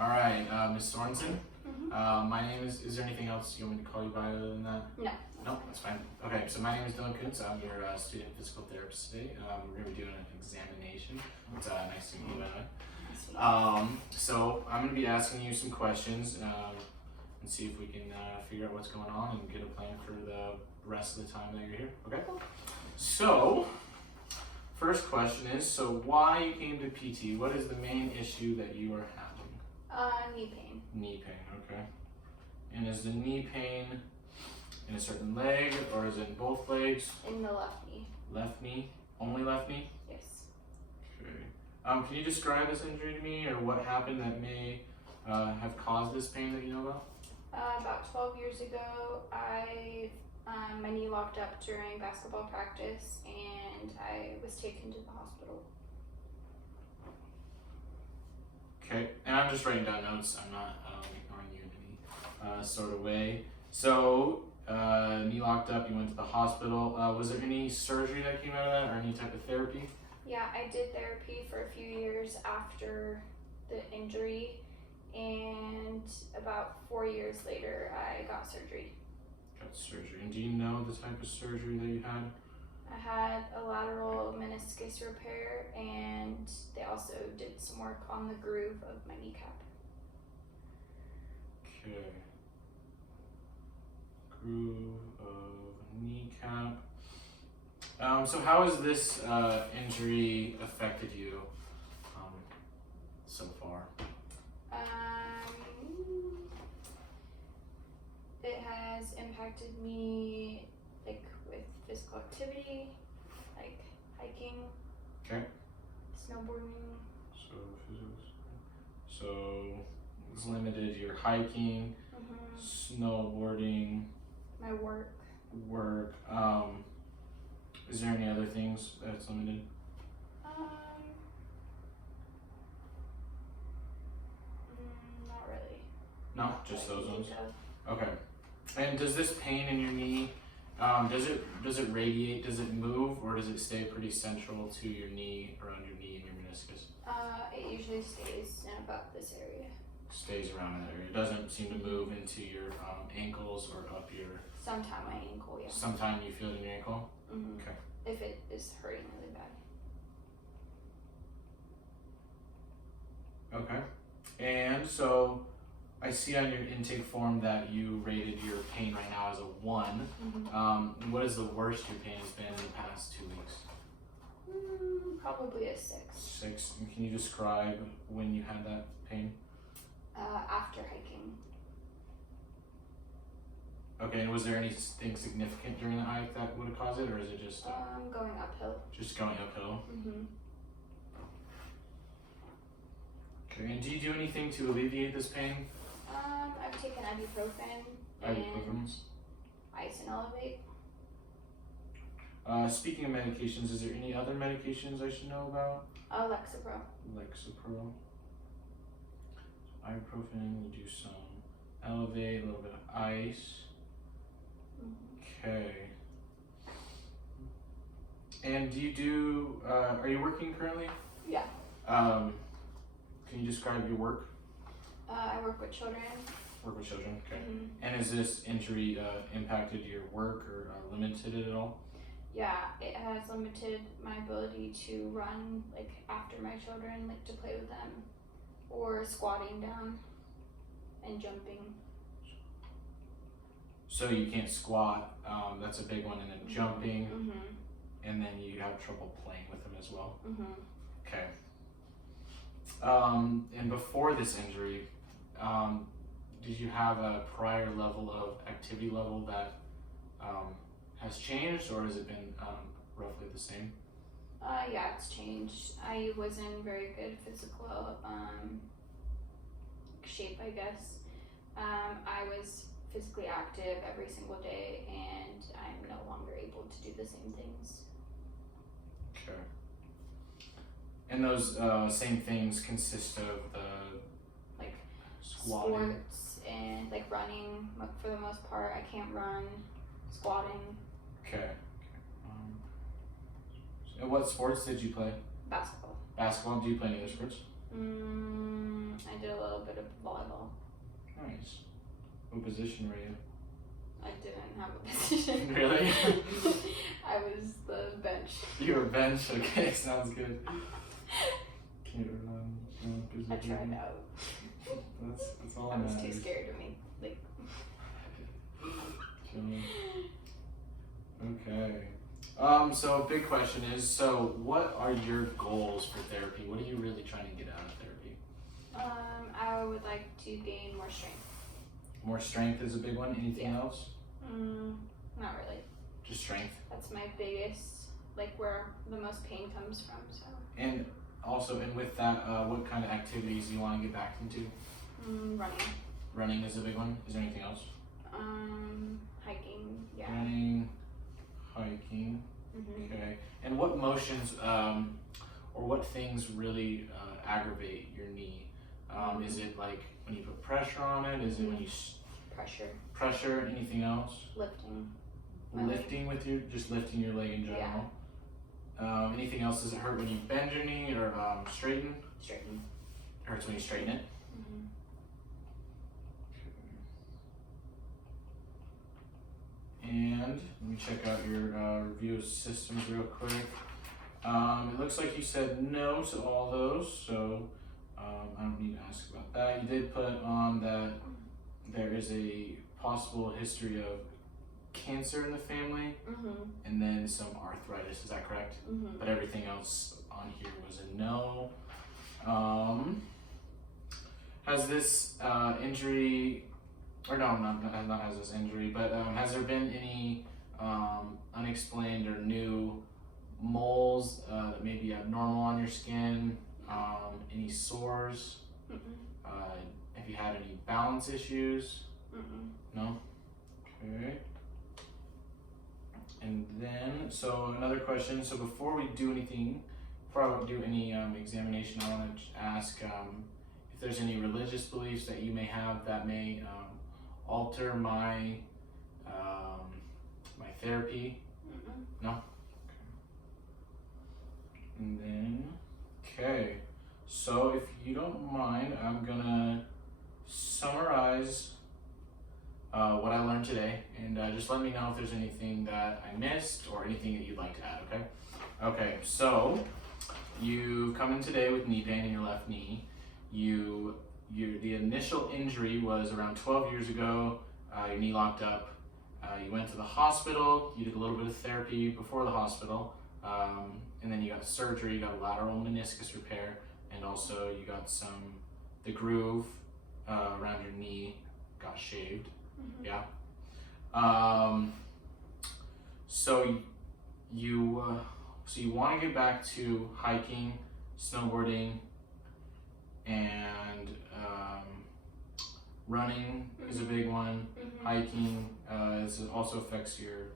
All right, Ms. Sorensen. Mm-hmm. My name is there anything else you want me to call you by other than that? No. No, that's fine. Okay, so my name is Dylan Kuntz. I'm your student physical therapist today. We're going to be doing an examination. It's nice to meet you, by the way. So I'm going to be asking you some questions and see if we can figure out what's going on and get a plan for the rest of the time that you're here. Okay? So, first question is, so why you came to PT? What is the main issue that you are having? Knee pain. Knee pain, okay. And is the knee pain in a certain leg, or is it in both legs? In the left knee. Left knee? Only left knee? Yes. Okay. Can you describe this injury to me, or what happened that may have caused this pain that you know about? About 12 years ago, my knee locked up during basketball practice, and I was taken to the hospital. Okay, and I'm just writing down notes. I'm not ignoring you in any sort of way. So, knee locked up, you went to the hospital. Was there any surgery that came out of that, or any type of therapy? Yeah, I did therapy for a few years after the injury, and about 4 years later, I got surgery. Got surgery. And do you know the type of surgery that you had? I had a lateral meniscus repair, and they also did some work on the groove of my kneecap. Okay. Groove of kneecap. So how has this injury affected you so far? It has impacted me like with physical activity, like hiking, Okay. snowboarding. So it's limited your hiking, snowboarding, my work. Is there any other things that's limited? Not really. No, just those ones. Think of. Okay. And does this pain in your knee, does it radiate? Does it move, or does it stay pretty central to your knee, around your knee and your meniscus? It usually stays in about this area. Stays around that area. It doesn't seem to move into your ankles or up your. Sometime my ankle, yeah. Sometime you feel it in your ankle. Okay. If it is hurting really bad. Okay. And so I see on your intake form that you rated your pain right now as a 1. What is the worst your pain has been in the past 2 weeks? Probably a 6. 6. And can you describe when you had that pain? After hiking. Okay, and was there anything significant during the hike that would have caused it, or is it just going uphill. just going uphill? Okay, and do you do anything to alleviate this pain? I've taken ibuprofen and ice and Elevate. Speaking of medications, is there any other medications I should know about? Lexapro. Lexapro. Ibuprofen, you do some Elevate, a little bit of ice. Okay. And do you do, are you working currently? Yeah. Can you describe your work? I work with children. Work with children, okay. And has this injury impacted your work or limited it at all? Yeah, it has limited my ability to run like after my children, like to play with them, or squatting down and jumping. So you can't squat, that's a big one, and then jumping, and then you have trouble playing with them as well. Okay. And before this injury, did you have a prior level of activity level that has changed, or has it been roughly the same? Yeah, it's changed. I was in very good physical shape, I guess. I was physically active every single day, and I'm no longer able to do the same things. Okay. And those same things consist of the like squatting, sports and like running for the most part. I can't run, squatting. Okay. And what sports did you play? Basketball. Basketball. Do you play any other sports? I did a little bit of volleyball. Nice. What position were you? I didn't have a position. Really? I was the bench. You were bench? Okay, sounds good. Can't run. No I position. tried out. That's all I that was matters. too scared to make like. Okay. So a big question is, so what are your goals for therapy? What are you really trying to get out of therapy? I would like to gain more strength. More strength is a big one. Anything else? Not really. Just strength. That's my biggest, like where the most pain comes from. So. And also, and with that, what kind of activities do you want to get back into? Running. Running is a big one. Is there anything else? Hiking. Yeah. Running, hiking. Okay. And what motions, or what things really aggravate your knee? Is it like when you put pressure on it? Is it when you Pressure. pressure? Anything else? Lifting. Lifting with you, just lifting your leg in general. Anything else? Does it hurt when you bend your knee or straighten? Straighten. It hurts when you straighten it. And let me check out your review of systems real quick. It looks like you said no to all those, so I don't need to ask about that. You did put on that there is a possible history of cancer in the family, and then some arthritis. Is that correct? But everything else on here was a no. Has this injury, or no, not has this injury, but has there been any unexplained or new moles that may be abnormal on your skin? Any sores? Have you had any balance issues? No? Okay. And then, so another question. So before we do anything, before I do any examination, I want to ask if there's any religious beliefs that you may have that may alter my my therapy. No? Okay. And then, okay. So if you don't mind, I'm gonna summarize what I learned today, and just let me know if there's anything that I missed or anything that you'd like to add, okay? Okay, so you come in today with knee pain in your left knee. The initial injury was around 12 years ago. Your knee locked up. You went to the hospital. You did a little bit of therapy before the hospital, and then you got surgery. You got a lateral meniscus repair, and also you got the groove around your knee got shaved. Yeah. So you want to get back to hiking, snowboarding, and running is a big one. Hiking this also affects your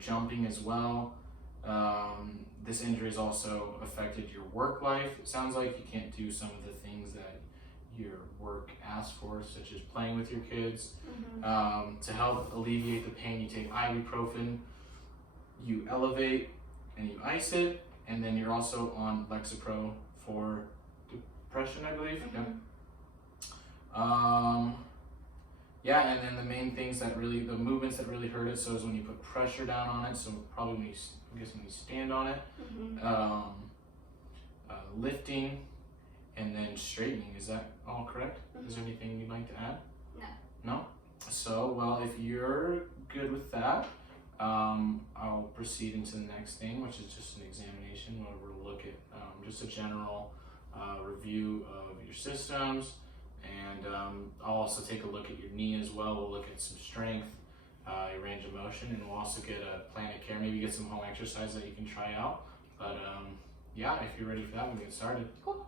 jumping as well. This injury has also affected your work life. It sounds like you can't do some of the things that your work asks for, such as playing with your kids. To help alleviate the pain, you take ibuprofen, you elevate and you ice it, and then you're also on Lexapro for depression, I believe. Yeah, and then the main things that really, the movements that really hurt it, so is when you put pressure down on it, so probably when you stand on it, lifting, and then straightening. Is that all correct? Is there anything you'd like to add? No? So, well, if you're good with that, I'll proceed into the next thing, which is just an examination where we'll look at just a general review of your systems, and I'll also take a look at your knee as well. We'll look at some strength, your range of motion, and we'll also get a plan of care, maybe get some home exercise that you can try out. But yeah, if you're ready for that, we'll get started. Cool.